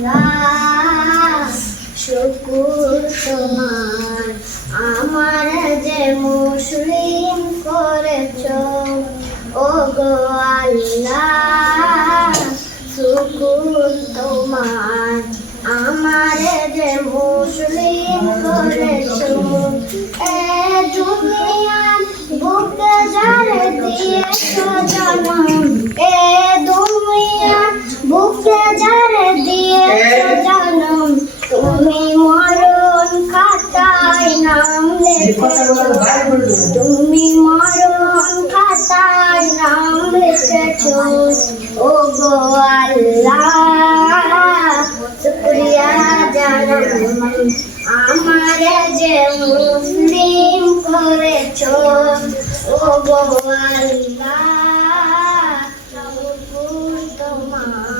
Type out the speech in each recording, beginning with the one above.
আল্লাহ, শুকুর তোমার আমার যে মুসলিম করেছ ও গো আল্লাহ, শুকুর তোমার আমার যে মুসলিম করেছ, এ দুনিয়ার বুকে যারে দিয়েছ জনম, এ তুমি মরণ খাতায় নাম লিখেছ ও গো আল্লাহ, শুক্রিয়া জানাই। আমার যে মুসলিম করেছ ও গো আল্লাহ তোমার।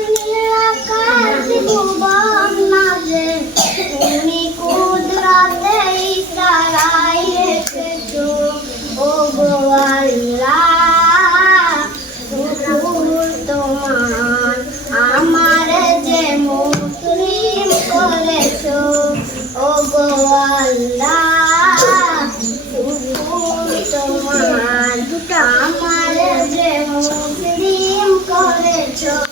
Muslim College of